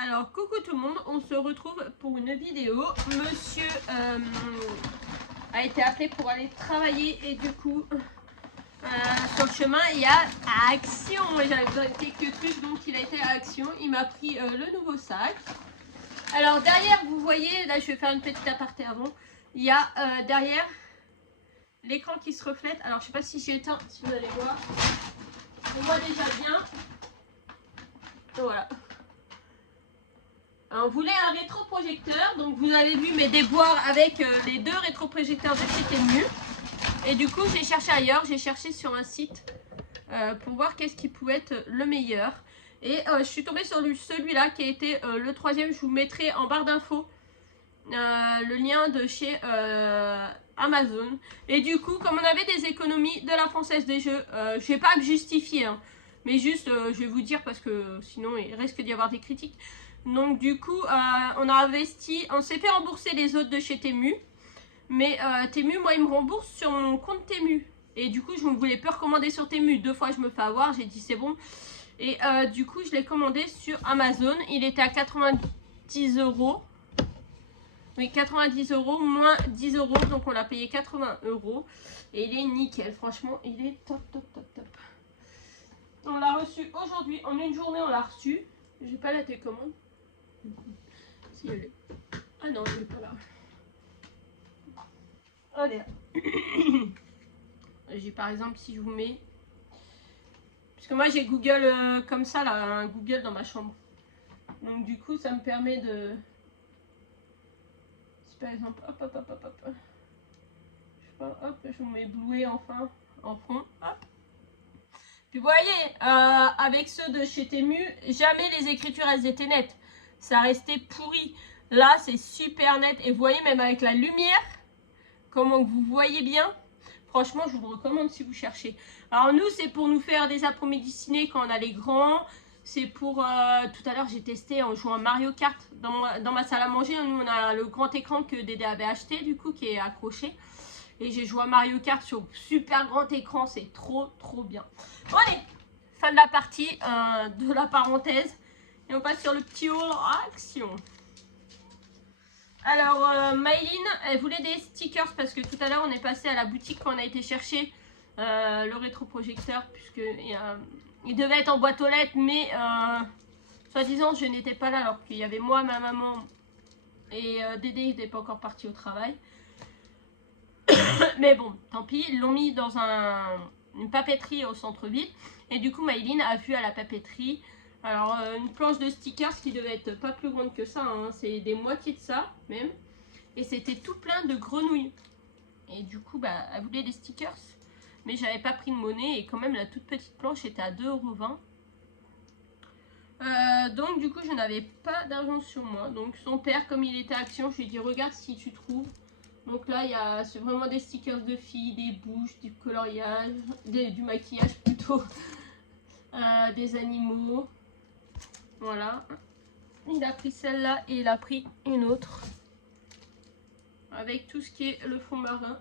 Alors, coucou tout le monde, on se retrouve pour une vidéo. Monsieur a été appelé pour aller travailler et du coup, sur le chemin, il y a Action. J'avais besoin de quelques trucs, donc il a été à Action. Il m'a pris le nouveau sac. Alors, derrière, vous voyez, là je vais faire une petite aparté avant. Il y a derrière l'écran qui se reflète. Alors, je sais pas si j'ai éteint, si vous allez voir. On voit déjà bien. Voilà. On voulait un rétroprojecteur, donc vous avez vu mes déboires avec les deux rétroprojecteurs de chez Temu. Et du coup, j'ai cherché ailleurs, j'ai cherché sur un site pour voir qu'est-ce qui pouvait être le meilleur. Et je suis tombée sur celui-là qui a été le troisième. Je vous mettrai en barre d'infos le lien de chez Amazon. Et du coup, comme on avait des économies de la Française des Jeux, je vais pas me justifier, hein, mais juste je vais vous dire parce que sinon il risque d'y avoir des critiques. Donc du coup, on a investi, on s'est fait rembourser les autres de chez Temu. Mais Temu, moi, il me rembourse sur mon compte Temu. Et du coup, je ne voulais plus recommander sur Temu. 2 fois, je me fais avoir. J'ai dit, c'est bon. Et du coup, je l'ai commandé sur Amazon. Il était à 90 €. Oui, 90 € moins 10 €. Donc, on l'a payé 80 €. Et il est nickel. Franchement, il est top, top, top, top. On l'a reçu aujourd'hui. En une journée, on l'a reçu. J'ai pas la télécommande. Si, elle est... Ah non, elle n'est pas là. Allez. J'ai par exemple, si je vous mets, parce que moi j'ai Google comme ça là, un Google dans ma chambre, donc du coup ça me permet de, si par exemple hop hop hop hop hop, je sais pas, hop, je vous mets Bluey enfin en fond, hop. Puis vous voyez, avec ceux de chez Temu, jamais les écritures elles étaient nettes, ça restait pourri. Là c'est super net et vous voyez même avec la lumière comment vous voyez bien. Franchement, je vous le recommande si vous cherchez. Alors nous, c'est pour nous faire des après-midi ciné quand on a les grands. C'est pour... tout à l'heure, j'ai testé en jouant à Mario Kart dans ma salle à manger. Nous, on a le grand écran que Dédé avait acheté, du coup, qui est accroché. Et j'ai joué à Mario Kart sur super grand écran. C'est trop, trop bien. Bon, allez, fin de la partie, de la parenthèse. Et on passe sur le petit haul Action. Alors, Maëline, elle voulait des stickers parce que tout à l'heure, on est passé à la boutique quand on a été chercher le rétroprojecteur, puisque il devait être en boîte aux lettres, mais soi-disant, je n'étais pas là alors qu'il y avait moi, ma maman et Dédé n'était pas encore parti au travail. Mais bon, tant pis, ils l'ont mis dans une papeterie au centre-ville. Et du coup, Maëline a vu à la papeterie... Alors, une planche de stickers qui devait être pas plus grande que ça, hein, c'est des moitiés de ça même. Et c'était tout plein de grenouilles. Et du coup, bah, elle voulait des stickers. Mais j'avais pas pris de monnaie et quand même la toute petite planche était à 2,20 €. Donc du coup, je n'avais pas d'argent sur moi. Donc son père, comme il était à Action, je lui ai dit regarde si tu trouves. Donc là, c'est vraiment des stickers de filles, des bouches, du coloriage, du maquillage plutôt, des animaux. Voilà, il a pris celle-là et il a pris une autre avec tout ce qui est le fond marin.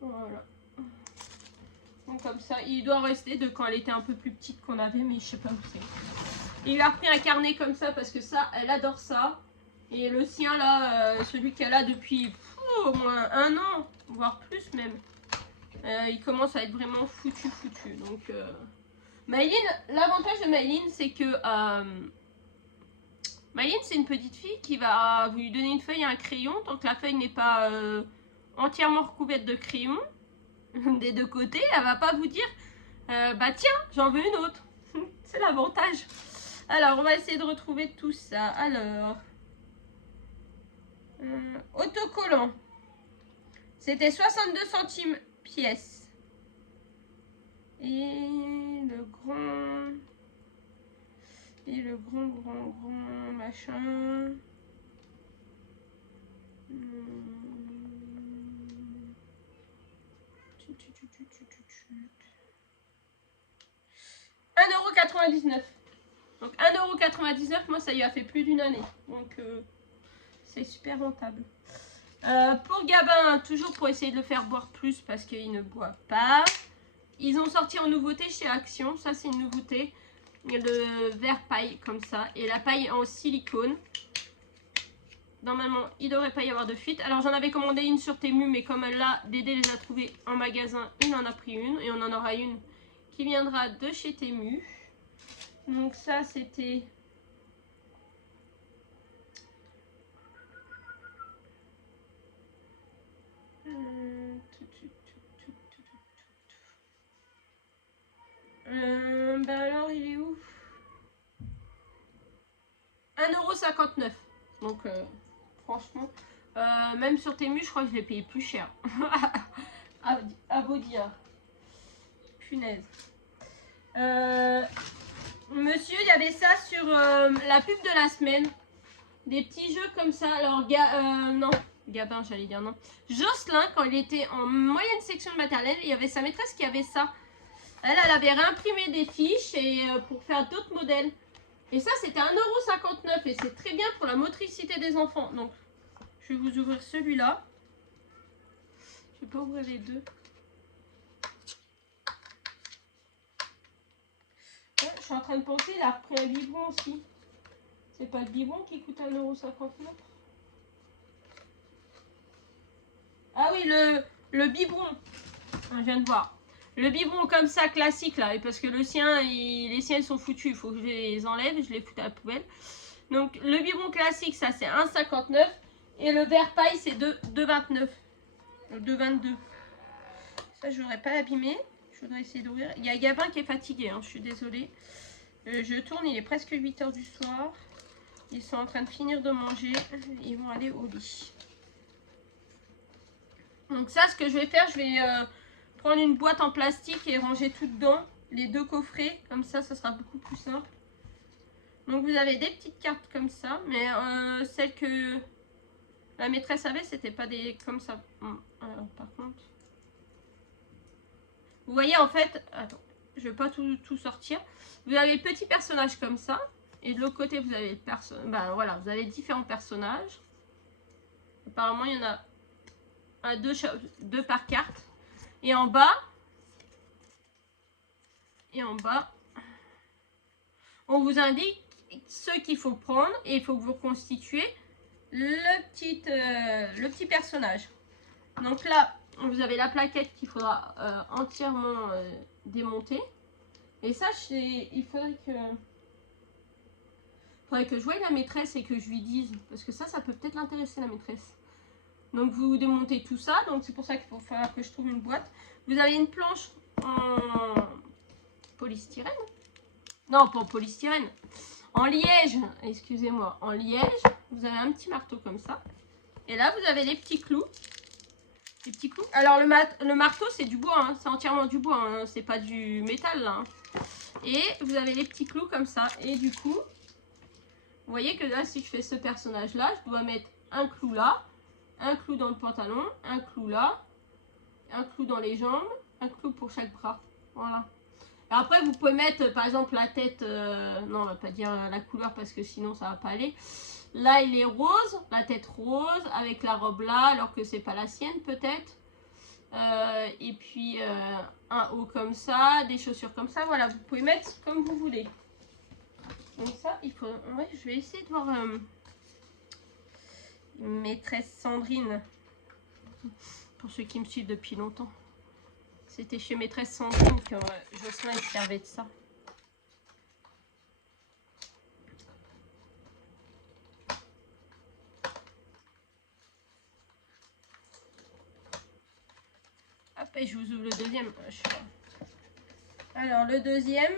Voilà. Donc comme ça, il doit rester de quand elle était un peu plus petite qu'on avait, mais je sais pas où c'est. Il lui a repris un carnet comme ça parce que ça, elle adore ça. Et le sien là, celui qu'elle a depuis au moins 1 an, voire plus même, il commence à être vraiment foutu. Donc Maëline, l'avantage de Maëline, c'est que Maëline, c'est une petite fille qui va vous lui donner une feuille et un crayon. Tant que la feuille n'est pas entièrement recouverte de crayons des deux côtés, elle va pas vous dire bah tiens, j'en veux une autre. C'est l'avantage. Alors, on va essayer de retrouver tout ça. Alors, autocollant. C'était 62 centimes pièce. Et le grand... Et le grand machin. 1,99 €. Donc 1,99 €, moi ça lui a fait plus d'une année. Donc c'est super rentable. Pour Gabin, toujours pour essayer de le faire boire plus parce qu'il ne boit pas. Ils ont sorti en nouveauté chez Action. Ça c'est une nouveauté. le verre paille comme ça. Et la paille en silicone. Normalement, il ne devrait pas y avoir de fuite. Alors, j'en avais commandé une sur Temu, mais comme là, Dédé les a trouvées en magasin, il en a pris une. Et on en aura une qui viendra de chez Temu. Donc ça, c'était... ben alors, il est où? 1,59 €. Donc, franchement, même sur Temu, je crois que je l'ai payé plus cher. à vous dire. Punaise. Monsieur, il y avait ça sur la pub de la semaine. Des petits jeux comme ça. Alors, non, Gabin, j'allais dire non. Jocelyn, quand il était en moyenne section de maternelle, il y avait sa maîtresse qui avait ça. Elle avait réimprimé des fiches et pour faire d'autres modèles. Et ça, c'était 1,59 € et c'est très bien pour la motricité des enfants. Donc, je vais vous ouvrir celui-là. Je vais pas ouvrir les deux. Ouais, je suis en train de penser, il a repris un biberon aussi. C'est pas le biberon qui coûte 1,59 €? Ah oui, le biberon. Je viens de voir. Le biberon comme ça, classique là. Parce que le sien, les siens sont foutus. Il faut que je les enlève. Je les foute à la poubelle. Donc le biberon classique, ça c'est 1,59 €. Et le verre paille, c'est 2,29 €. 2,22 €. Ça, je n'aurais pas abîmé. Je voudrais essayer d'ouvrir. Il y a Gabin qui est fatigué. Hein, je suis désolée. Je tourne. Il est presque 8 h du soir. Ils sont en train de finir de manger. Ils vont aller au lit. Donc ça, ce que je vais faire, je vais prendre une boîte en plastique et ranger tout dedans. Les deux coffrets. Comme ça, ça sera beaucoup plus simple. Donc vous avez des petites cartes comme ça. Mais celles que la maîtresse avait, c'était pas des comme ça. Alors par contre... Vous voyez en fait... Attends, je vais pas tout sortir. Vous avez le petit personnage comme ça. Et de l'autre côté, vous avez voilà, vous avez différents personnages. Apparemment, il y en a deux par carte. Et en bas, on vous indique ce qu'il faut prendre. Et il faut que vous reconstituez le petit personnage. Donc là, vous avez la plaquette qu'il faudra entièrement démonter. Et ça, il faudrait que je voie la maîtresse et que je lui dise. Parce que ça peut peut-être l'intéresser, la maîtresse. Donc vous démontez tout ça. Donc c'est pour ça qu'il faut falloir que je trouve une boîte. Vous avez une planche en polystyrène. Non, pas en polystyrène. En liège. Excusez-moi. En liège. Vous avez un petit marteau comme ça. Et là, vous avez les petits clous. Les petits clous. Alors le marteau, c'est du bois. Hein. C'est entièrement du bois. Hein. C'est pas du métal là. Hein. Et vous avez les petits clous comme ça. Et du coup... Vous voyez que là, si je fais ce personnage-là, je dois mettre un clou là, un clou dans le pantalon, un clou là, un clou dans les jambes, un clou pour chaque bras. Voilà. Et après, vous pouvez mettre, par exemple, la tête... non, on va pas dire la couleur parce que sinon, ça va pas aller. Là, il est rose, la tête rose, avec la robe là, alors que c'est pas la sienne, peut-être. Et puis, un haut comme ça, des chaussures comme ça. Voilà, vous pouvez mettre comme vous voulez. Donc ça, il faut... Ouais, je vais essayer de voir maîtresse Sandrine. Pour ceux qui me suivent depuis longtemps. C'était chez maîtresse Sandrine que Jocelyn il servait de ça. Hop, et je vous ouvre le deuxième. Alors, le deuxième...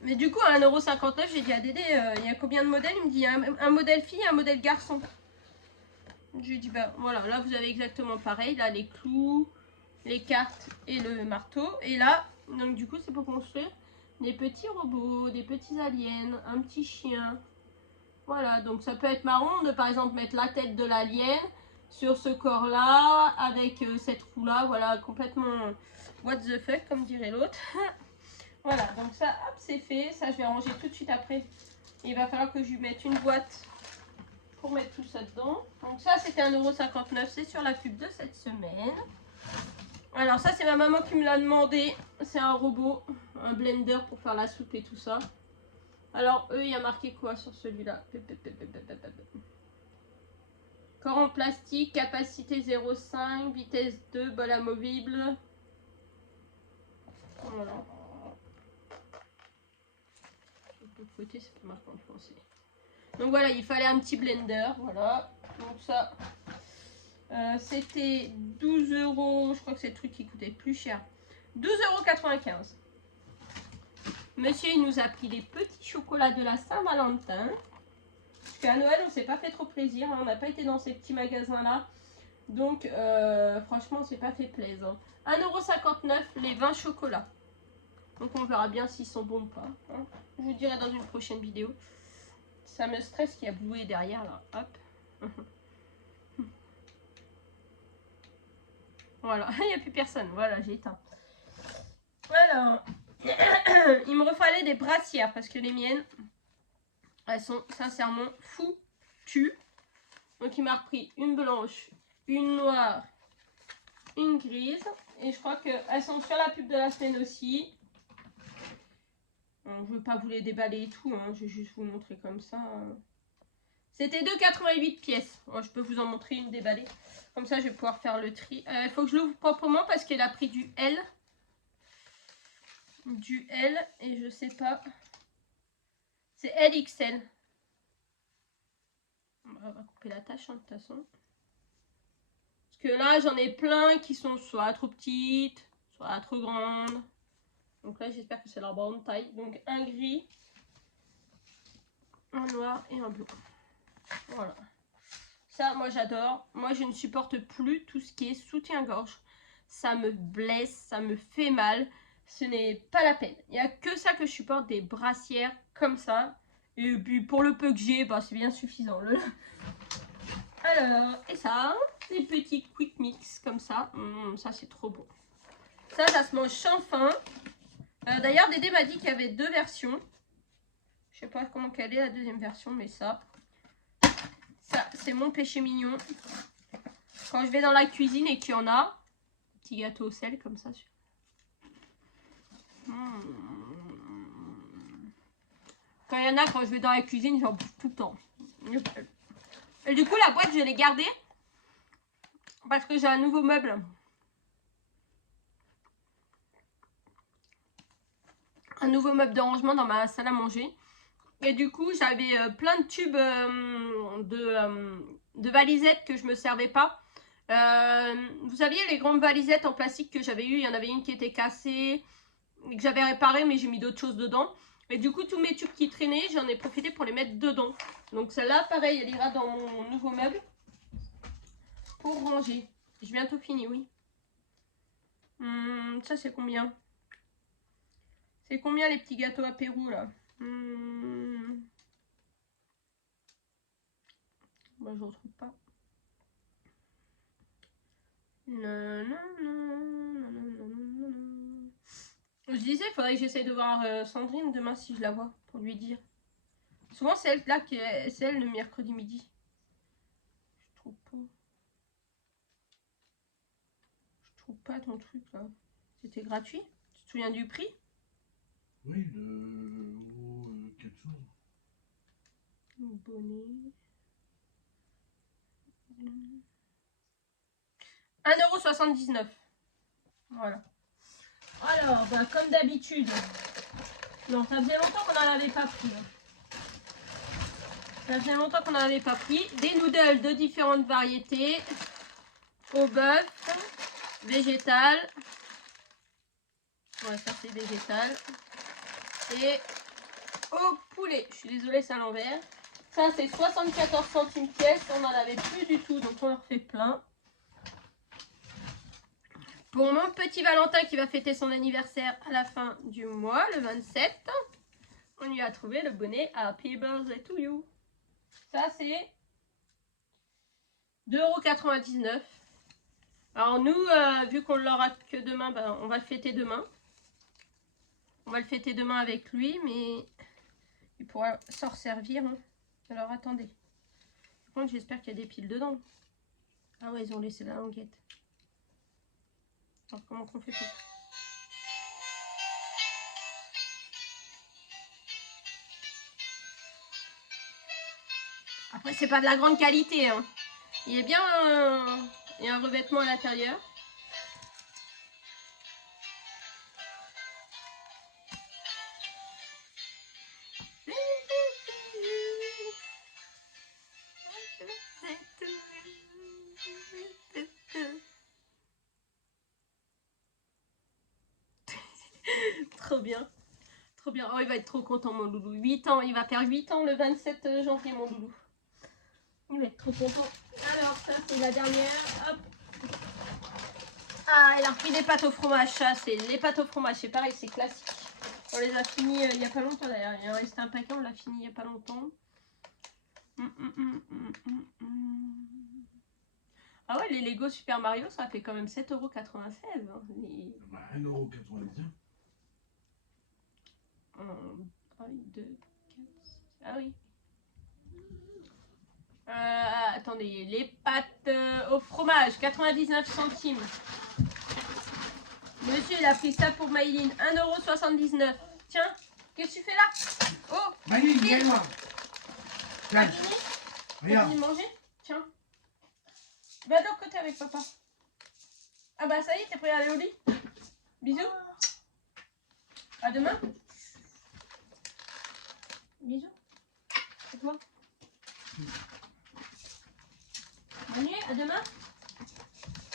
Mais du coup, à 1,59 €, j'ai dit à Dédé, il y a combien de modèles? Il me dit, un modèle fille et un modèle garçon. Je lui dis, bah voilà, là vous avez exactement pareil. Là, les clous, les cartes et le marteau. Et là, donc du coup, c'est pour construire des petits robots, des petits aliens, un petit chien. Voilà, donc ça peut être marrant de, par exemple, mettre la tête de l'alien sur ce corps-là, avec cette roue-là. Voilà, complètement what the fuck, comme dirait l'autre. Voilà, donc ça, hop, c'est fait. Ça, je vais ranger tout de suite après. Il va falloir que je lui mette une boîte pour mettre tout ça dedans. Donc ça, c'était 1,59 €. C'est sur la pub de cette semaine. Alors ça c'est ma maman qui me l'a demandé. C'est un robot, un blender pour faire la soupe et tout ça. Alors eux, il y a marqué quoi sur celui-là? Corps en plastique, capacité 0,5, vitesse 2, bol amovible. Voilà. De l'autre côté, c'est pas marqué en français. Donc voilà, il fallait un petit blender. Voilà. Donc ça, c'était 12 €. Je crois que c'est le truc qui coûtait plus cher. 12,95 €. Monsieur, il nous a pris des petits chocolats de la Saint-Valentin. Parce qu'à Noël, on s'est pas fait trop plaisir. Hein. On n'a pas été dans ces petits magasins-là. Donc, franchement, on s'est pas fait plaisir. 1,59 € les 20 chocolats. Donc, on verra bien s'ils sont bons ou pas. Hein. Je vous dirai dans une prochaine vidéo. Ça me stresse qu'il y a Bloué derrière, là. Hop. Voilà, il n'y a plus personne. Voilà, j'ai éteint. Alors, il me refallait des brassières parce que les miennes, elles sont sincèrement foutues. Donc, il m'a repris une blanche, une noire, une grise. Et je crois qu'elles sont sur la pub de la semaine aussi. Je ne veux pas vous les déballer et tout, hein. Je vais juste vous montrer comme ça. C'était 2,88 pièces. Bon, je peux vous en montrer une déballée. Comme ça, je vais pouvoir faire le tri. Il faut que je l'ouvre proprement parce qu'elle a pris du L. Du L et je sais pas. C'est LXL. On va couper la tâche, hein, de toute façon. Parce que là, j'en ai plein qui sont soit trop petites, soit trop grandes. Donc là, j'espère que c'est la bonne taille. Donc un gris, un noir et un bleu. Voilà. Ça, moi, j'adore. Moi, je ne supporte plus tout ce qui est soutien-gorge. Ça me blesse, ça me fait mal. Ce n'est pas la peine. Il n'y a que ça que je supporte, des brassières comme ça. Et puis, pour le peu que j'ai, bah, c'est bien suffisant. Alors, et ça, des petits quick mix comme ça. Ça, c'est trop bon. Ça se mange sans fin. D'ailleurs, Dédé m'a dit qu'il y avait deux versions. Je sais pas comment quelle est la deuxième version, mais ça, c'est mon péché mignon. Quand je vais dans la cuisine et qu'il y en a, petit gâteau au sel comme ça. Quand il y en a, quand je vais dans la cuisine, j'en bouffe tout le temps. Et du coup, la boîte, je l'ai gardée parce que j'ai un nouveau meuble. Un nouveau meuble de rangement dans ma salle à manger. Et du coup, j'avais plein de tubes de valisettes que je me servais pas. Vous saviez, les grandes valisettes en plastique que j'avais eues, il y en avait une qui était cassée, que j'avais réparée, mais j'ai mis d'autres choses dedans. Et du coup, tous mes tubes qui traînaient, j'en ai profité pour les mettre dedans. Donc celle-là, pareil, elle ira dans mon nouveau meuble pour ranger. J'ai bientôt fini, oui. Ça, c'est combien? C'est combien les petits gâteaux à Pérou, là? Moi, je retrouve pas. Je disais, il faudrait que j'essaye de voir Sandrine demain si je la vois, pour lui dire. Souvent, c'est elle là, c'est elle le mercredi midi. Je trouve pas. Je trouve pas ton truc là. C'était gratuit? Tu te souviens du prix? Oui, de 400. Bonnet. 1,79 €. Voilà. Alors, bah, comme d'habitude. Non, ça faisait longtemps qu'on n'en avait pas pris. Ça faisait longtemps qu'on n'en avait pas pris. Des noodles de différentes variétés. Au bœuf. Végétal. Ouais, ça c'est végétal. Et au poulet. Je suis désolée, c'est à l'envers. Ça, c'est 74 centimes pièce. On n'en avait plus du tout, donc on leur fait plein. Pour mon petit Valentin qui va fêter son anniversaire à la fin du mois, le 27, on lui a trouvé le bonnet Happy Birthday to You. Ça, c'est 2,99 €. Alors nous, vu qu'on l'aura que demain, ben, on va le fêter demain. On va le fêter demain avec lui, mais il pourra s'en resservir. Hein. Alors attendez. Par contre, j'espère qu'il y a des piles dedans. Ah ouais, ils ont laissé la languette. Attends, comment on fait ça? Après, c'est pas de la grande qualité. Hein. Il est bien... il y a un revêtement à l'intérieur. Trop bien. Trop bien. Oh, il va être trop content, mon loulou. 8 ans. Il va faire 8 ans le 27 janvier, mon loulou. Il va être trop content. Alors, ça, c'est la dernière. Hop. Ah, il a repris des pâtes au fromage. Ça, c'est les pâtes au fromage. C'est pareil, c'est classique. On les a finis il n'y a pas longtemps, d'ailleurs. Il en restait un paquet, on l'a fini il n'y a pas longtemps. Ah ouais, les Lego Super Mario, ça fait quand même 7,96 €. Hein. Bah, 1,99 €. 1, 2, 4, ah oui. Attendez, les pâtes au fromage, 99 centimes. Monsieur, il a pris ça pour Maïline, 1,79 €. Tiens, qu'est-ce que tu fais là? Oh, Maïline, viens voir. Tiens, regarde. regarde. Manger? Tiens. Va de l'autre côté avec papa. Ah bah ça y est, t'es prêt à aller au lit? Bisous. À demain. Bisous. Et toi? Bonne nuit, à demain.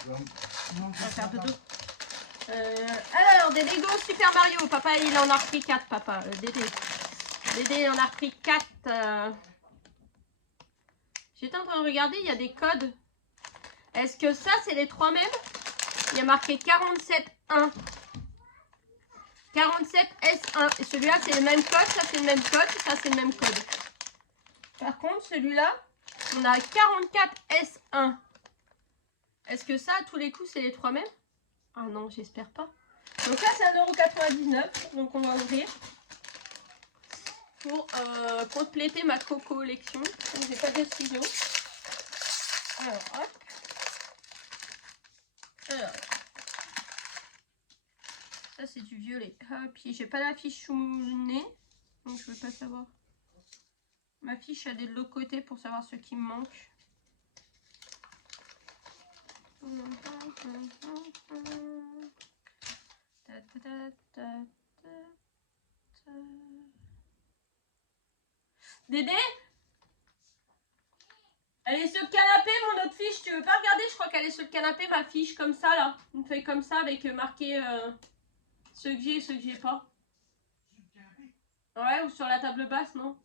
On va faire dodo. Alors, des Lego Super Mario. Papa, il en a repris 4, papa. Dédé. Dédé en a repris 4. J'étais en train de regarder, il y a des codes. Est-ce que ça, c'est les 3 mêmes? Il y a marqué 47-1. 47S1. Et celui-là, c'est le même code. Ça, c'est le même code. Ça, c'est le même code. Par contre, celui-là, on a 44S1. Est-ce que ça, à tous les coups, c'est les 3 mêmes? Ah non, j'espère pas. Donc là, c'est 1,99 €. Donc on va ouvrir pour compléter ma collection. J'ai pas de ciseaux. Alors, hop. Alors, ça c'est du violet. Ah, puis j'ai pas la fiche sous le nez, donc je veux pas savoir. Ma fiche elle est de l'autre côté pour savoir ce qui me manque. Dédé, elle est sur le canapé, mon autre fiche. Tu veux pas regarder? Je crois qu'elle est sur le canapé, ma fiche, comme ça, là. Une feuille comme ça, avec marqué ceux que j'ai et ceux que j'ai pas. Ouais, ou sur la table basse, non?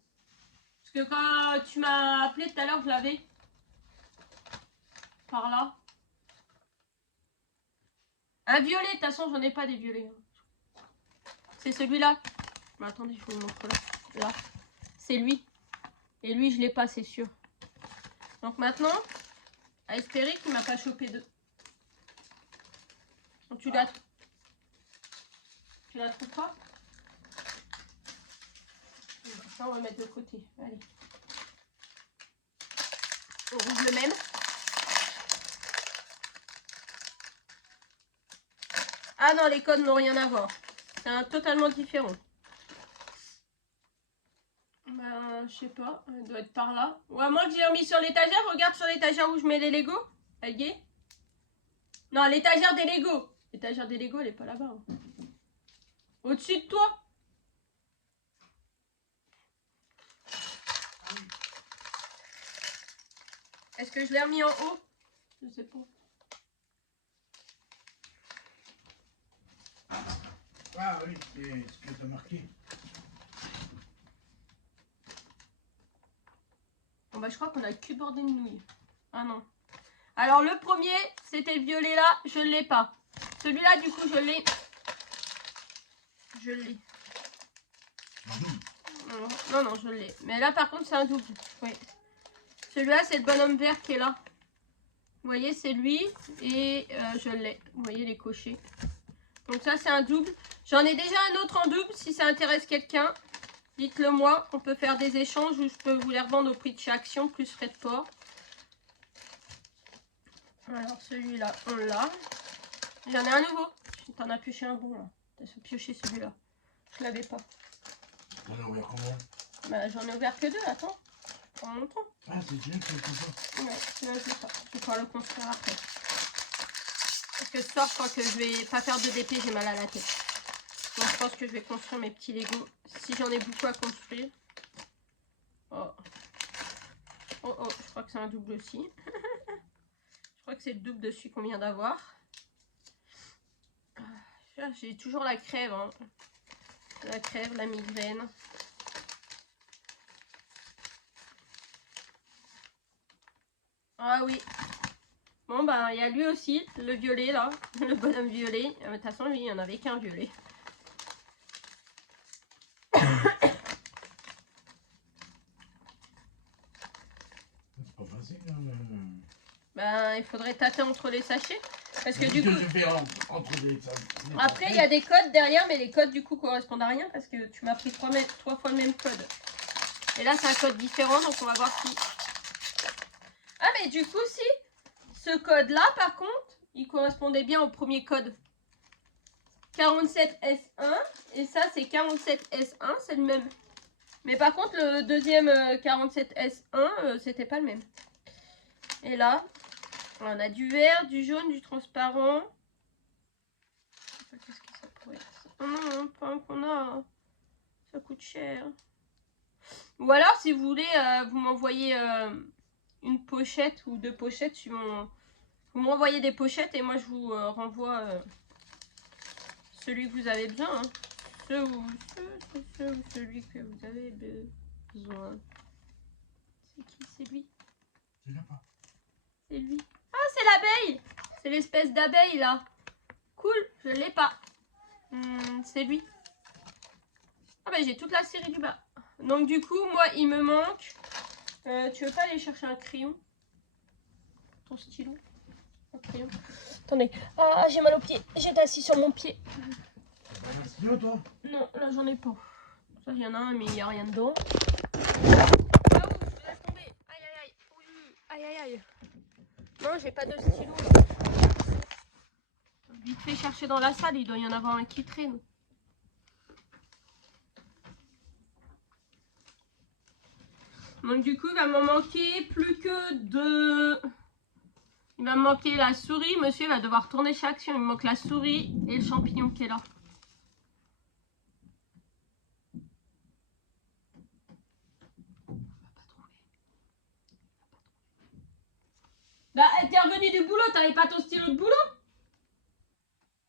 Parce que quand tu m'as appelé tout à l'heure, je l'avais. Par là. Un violet, de toute façon, j'en ai pas des violets. C'est celui-là. Mais attendez, je vous le montre là. Là. C'est lui. Et lui, je l'ai pas, c'est sûr. Donc maintenant, à espérer qu'il m'a pas chopé deux. Donc, tu la trouves pas? Ça, on va mettre de côté. Allez. On ouvre le même. Ah non, les codes n'ont rien à voir. C'est un totalement différent. Bah, je sais pas. Elle doit être par là. Ou à moins que j'ai remis sur l'étagère. Regarde sur l'étagère où je mets les Lego. Elle y est? Non, l'étagère des Lego. L'étagère des Lego, elle est pas là-bas. Hein. Au-dessus de toi. Est-ce que je l'ai remis en haut? Je sais pas. Ah oui, c'est ce que tu as marqué. Bon bah je crois qu'on a que bordé de nouilles. Ah non. Alors le premier, c'était le violet là, je ne l'ai pas. Celui-là du coup je l'ai. Je l'ai. Non, non, je l'ai. Mais là par contre c'est un double. Oui. Celui-là c'est le bonhomme vert qui est là. Vous voyez c'est lui et je l'ai. Vous voyez les cochers. Donc ça c'est un double. J'en ai déjà un autre en double si ça intéresse quelqu'un. Dites-le moi, on peut faire des échanges ou je peux vous les revendre au prix de chez Action plus frais de port. Alors celui-là, on l'a. J'en ai un nouveau. T'en as pioché un bon là. T'as pioché celui-là. Je l'avais pas. T'en as ouvert combien? Bah j'en ai ouvert que 2, attends. Prends mon temps. Ah, c'est bien que tu fais ça. Ouais, celui-là je l'ai pas. Je vais pouvoir le construire après. Parce que ce soir, je crois que je vais pas faire de DP, j'ai mal à la tête. Donc je pense que je vais construire mes petits Lego. Si j'en ai beaucoup à construire. Oh. Oh oh, je crois que c'est un double aussi. Je crois que c'est le double de celui qu'on vient d'avoir. J'ai toujours la crève, hein. La crève, la migraine. Ah oui. Bon bah il y a lui aussi, le violet là, le bonhomme violet. De toute façon lui il n'y en avait qu'un violet. C'est pas facile, hein. Ben il faudrait tâter entre les sachets. Parce que du coup... Entre les Après il y a des codes derrière, mais les codes du coup correspondent à rien parce que tu m'as pris 3 fois le même code. Et là c'est un code différent, donc on va voir si... Ah mais du coup si, ce code là par contre, il correspondait bien au premier code. 47S1 et ça c'est 47S1, c'est le même. Mais par contre le deuxième 47S1 c'était pas le même. Et là on a du vert, du jaune, du transparent. Qu'est-ce que ça pourrait être? Oh non, pas qu'on a, ça coûte cher. Ou alors si vous voulez vous m'envoyez une pochette ou 2 pochettes suivant. Vous m'envoyez des pochettes et moi je vous renvoie celui que vous avez besoin. Hein. Celui que vous avez besoin. C'est qui? C'est lui. Je l'ai pas. C'est lui. Ah, c'est l'abeille. C'est l'espèce d'abeille là. Cool, je l'ai pas. C'est lui. Ah bah j'ai toute la série du bas. Donc du coup, moi il me manque. Tu veux pas aller chercher un crayon? Ton stylo? Un crayon. Attendez. Ah, j'ai mal au pied. J'étais assis sur mon pied. T'as pas un stylo, toi? Non, là j'en ai pas. Ça, il y en a un, mais il n'y a rien dedans. Ah ouh, je laisse tomber. Aïe aïe aïe. Aïe aïe aïe. Non, j'ai pas de stylo. Vite fait chercher dans la salle, il doit y en avoir un qui traîne. Donc du coup, il va m'en manquer plus que 2. Il va me manquer la souris. Monsieur va devoir tourner chez Action. Il me manque la souris et le champignon qui est là. Bah, t'es revenu du boulot, t'avais pas ton stylo de boulot?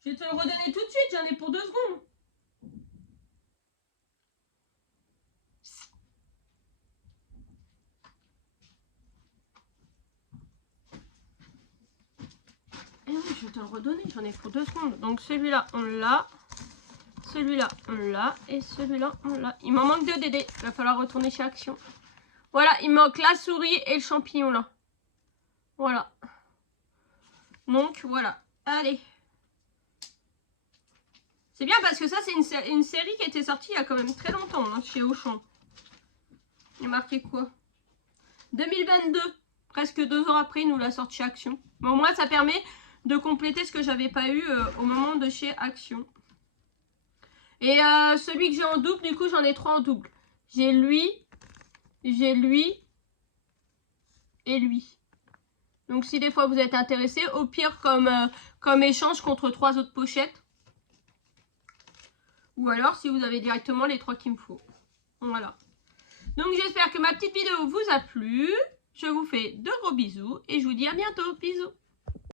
Je vais te le redonner tout de suite, j'en ai pour 2 secondes. Eh oui, je vais te le redonner, j'en ai pour 2 secondes. Donc celui-là, on l'a. Celui-là, on l'a. Et celui-là, on l'a. Il m'en manque 2 Dédé. Il va falloir retourner chez Action. Voilà, il manque la souris et le champignon là. Voilà. Donc voilà. Allez. C'est bien parce que ça, c'est une série qui était sortie il y a quand même très longtemps hein, chez Auchan. Il y a marqué quoi? 2022. Presque 2 ans après, il nous l'a sorti chez Action. Mais au moins, ça permet de compléter ce que j'avais pas eu au moment de chez Action. Et celui que j'ai en double, du coup, j'en ai 3 en double. J'ai lui et lui. Donc, si des fois vous êtes intéressé, au pire, comme échange contre 3 autres pochettes. Ou alors, si vous avez directement les 3 qu'il me faut. Voilà. Donc, j'espère que ma petite vidéo vous a plu. Je vous fais de gros bisous et je vous dis à bientôt. Bisous.